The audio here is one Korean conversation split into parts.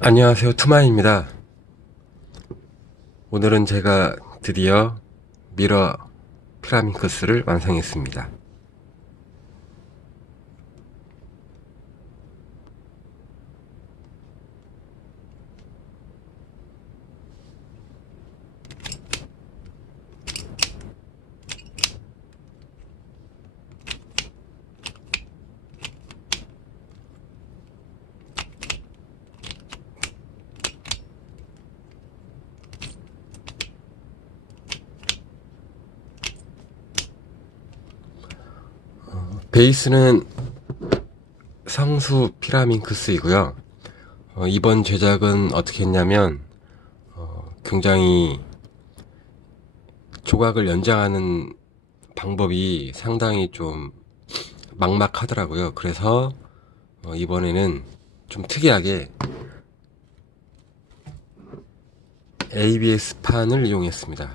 안녕하세요, 투마입니다. 오늘은 제가 드디어 미러 피라밍크스를 완성했습니다. 베이스는 성수 피라밍크스이고요. 이번 제작은 어떻게 했냐면 굉장히 조각을 연장하는 방법이 상당히 좀 막막하더라고요. 그래서 이번에는 좀 특이하게 ABS판을 이용했습니다.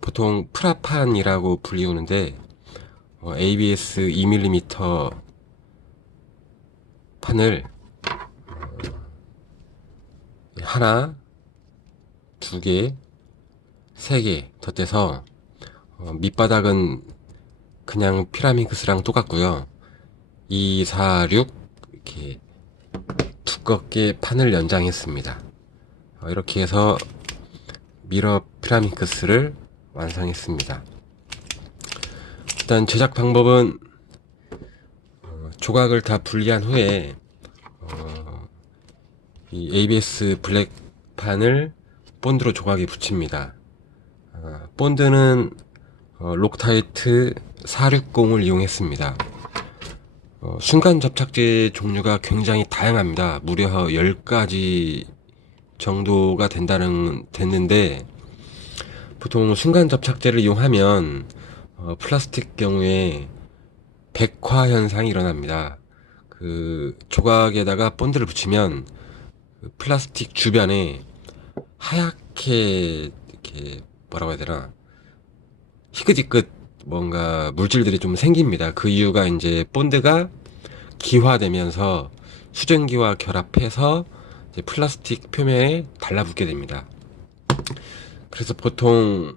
보통 프라판이라고 불리우는데 ABS 2mm 판을 하나, 두 개, 세 개 덧대서 밑바닥은 그냥 피라밍크스랑 똑같고요. 2, 4, 6 이렇게 두껍게 판을 연장했습니다. 이렇게 해서 미러 피라밍크스를 완성했습니다. 일단 제작 방법은 조각을 다 분리한 후에 이 ABS 블랙판을 본드로 조각에 붙입니다. 본드는 록타이트 460을 이용했습니다. 순간 접착제 종류가 굉장히 다양합니다. 무려 10가지 정도가 됐는데 보통 순간 접착제를 이용하면 플라스틱 경우에 백화 현상이 일어납니다. 그 조각에다가 본드를 붙이면 그 플라스틱 주변에 하얗게 이렇게 뭐라고 해야 되나 희끗희끗 뭔가 물질들이 좀 생깁니다. 그 이유가 이제 본드가 기화되면서 수증기와 결합해서 이제 플라스틱 표면에 달라붙게 됩니다. 그래서 보통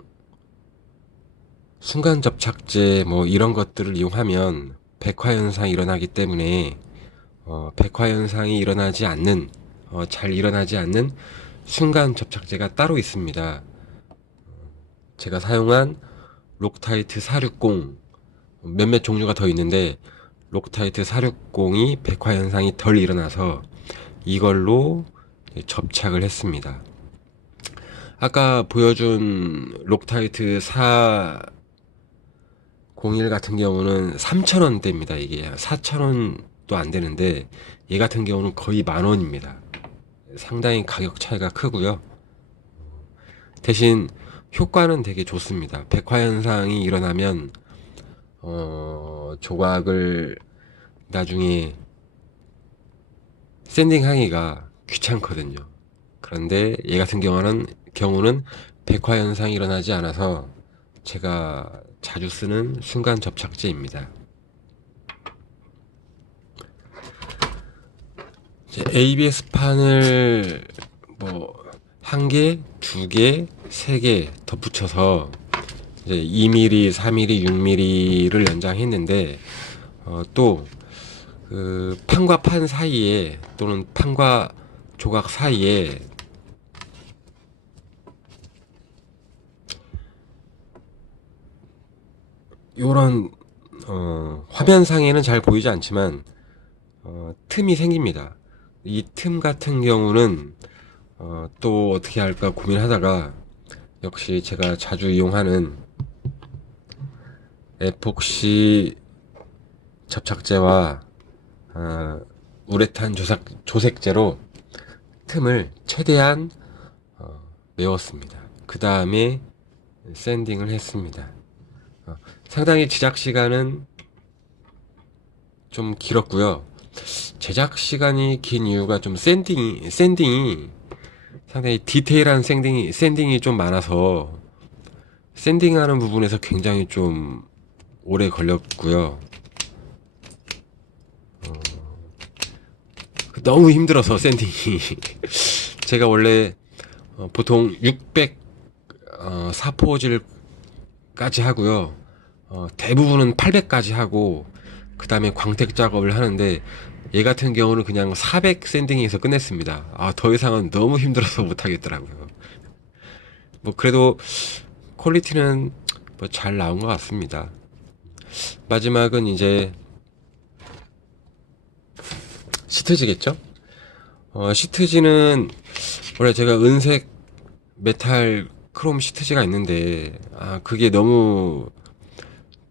순간 접착제 뭐 이런 것들을 이용하면 백화 현상이 일어나기 때문에 백화 현상이 일어나지 않는 잘 일어나지 않는 순간 접착제가 따로 있습니다. 제가 사용한 록타이트 460 몇몇 종류가 더 있는데 록타이트 460이 백화 현상이 덜 일어나서 이걸로 접착을 했습니다. 아까 보여준 록타이트 401 같은 경우는 3,000원대입니다. 이게 4,000원도 안 되는데 얘 같은 경우는 거의 10,000원입니다. 상당히 가격 차이가 크고요. 대신 효과는 되게 좋습니다. 백화 현상이 일어나면 조각을 나중에 샌딩하기가 귀찮거든요. 그런데 얘 같은 경우는 백화 현상이 일어나지 않아서 제가 자주 쓰는 순간 접착제입니다. ABS 판을 뭐 한 개, 두 개, 세 개 덧붙여서 이제 2mm, 4mm, 6mm를 연장했는데 또 그 판과 판 사이에 또는 판과 조각 사이에 요런 화면상에는 잘 보이지 않지만 틈이 생깁니다. 이 틈 같은 경우는 또 어떻게 할까 고민하다가 역시 제가 자주 이용하는 에폭시 접착제와 우레탄 조색제로 틈을 최대한 메웠습니다. 그 다음에 샌딩을 했습니다. 상당히 제작 시간은 좀 길었고요. 제작 시간이 긴 이유가 좀 샌딩이 상당히 디테일한 샌딩이 좀 많아서 샌딩하는 부분에서 굉장히 좀 오래 걸렸고요. 너무 힘들어서 샌딩이 제가 원래 보통 600 사포질까지 하고요. 대부분은 800까지 하고 그 다음에 광택 작업을 하는데 얘 같은 경우는 그냥 400 샌딩에서 끝냈습니다. 더 이상은 너무 힘들어서 못하겠더라고요. 뭐 그래도 퀄리티는 뭐 잘 나온 것 같습니다. 마지막은 이제 시트지겠죠? 시트지는 원래 제가 은색 메탈 크롬 시트지가 있는데 그게 너무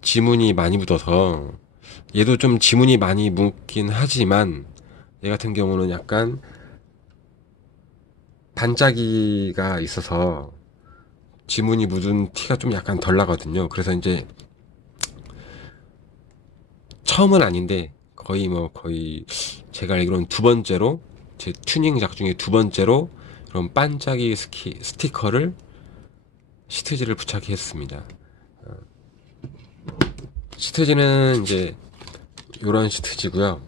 지문이 많이 묻어서 얘도 좀 지문이 많이 묻긴 하지만 얘 같은 경우는 약간 반짝이가 있어서 지문이 묻은 티가 좀 약간 덜 나거든요. 그래서 이제 처음은 아닌데 거의 제가 알기로는 두 번째로 제 튜닝작 중에 두 번째로 그런 반짝이 스티커를 시트지를 부착했습니다. 시트지는 이제 이런 시트지고요.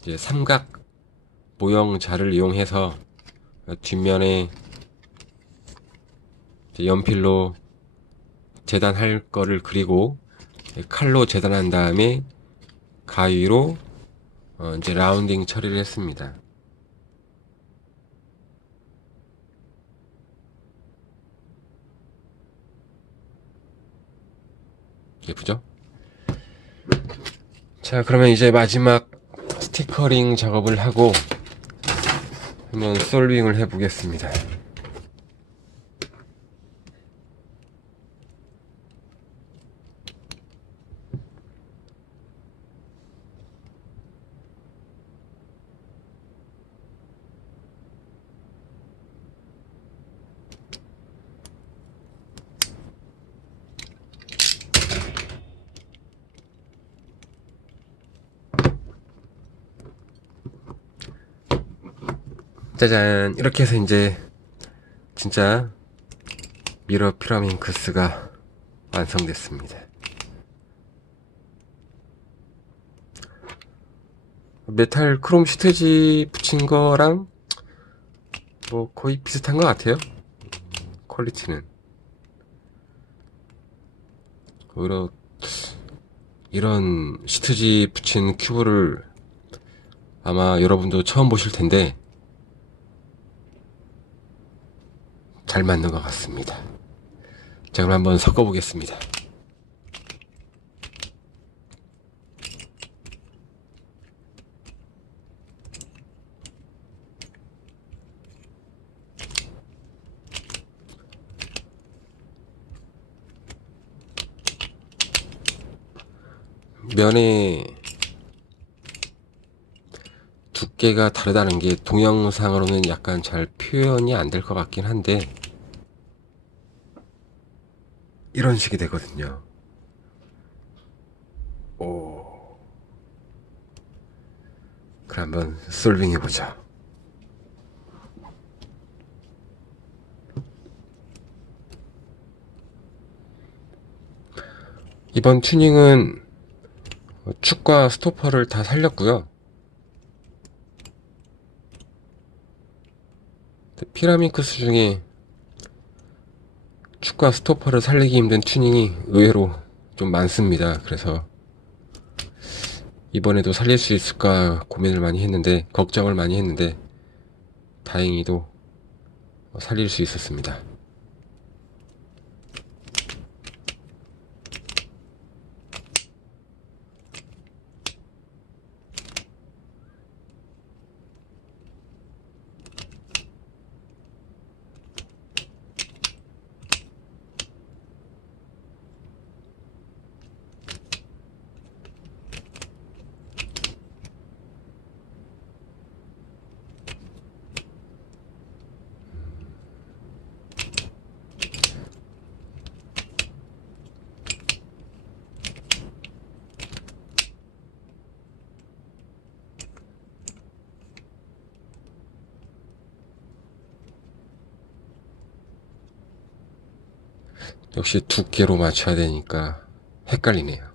이제 삼각 모형 자를 이용해서 뒷면에 연필로 재단할 거를 그리고 칼로 재단한 다음에 가위로 이제 라운딩 처리를 했습니다. 예쁘죠? 자, 그러면 이제 마지막 스티커링 작업을 하고 한번 솔빙을 해 보겠습니다. 짜잔, 이렇게 해서 이제 진짜 미러 피라밍크스가 완성됐습니다. 메탈 크롬 시트지 붙인 거랑 뭐 거의 비슷한 것 같아요. 퀄리티는 오히려 이런 시트지 붙인 큐브를 아마 여러분도 처음 보실 텐데 잘 맞는 것 같습니다. 자, 그럼 한번 섞어 보겠습니다. 면의 두께가 다르다는 게 동영상으로는 약간 잘 표현이 안 될 것 같긴 한데 이런 식이 되거든요. 오. 그럼 한번 솔빙 해보자. 이번 튜닝은 축과 스토퍼를 다 살렸고요. 피라밍크스 중에 축과 스토퍼를 살리기 힘든 튜닝이 의외로 좀 많습니다. 그래서 이번에도 살릴 수 있을까 고민을 많이 했는데, 걱정을 많이 했는데 다행히도 살릴 수 있었습니다. 역시 두께로 맞춰야 되니까 헷갈리네요.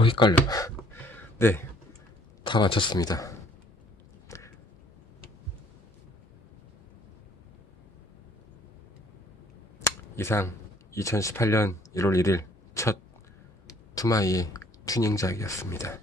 헷갈려. 네, 다 마쳤습니다. 이상 2018년 1월 1일 첫 투마이의 튜닝작이었습니다.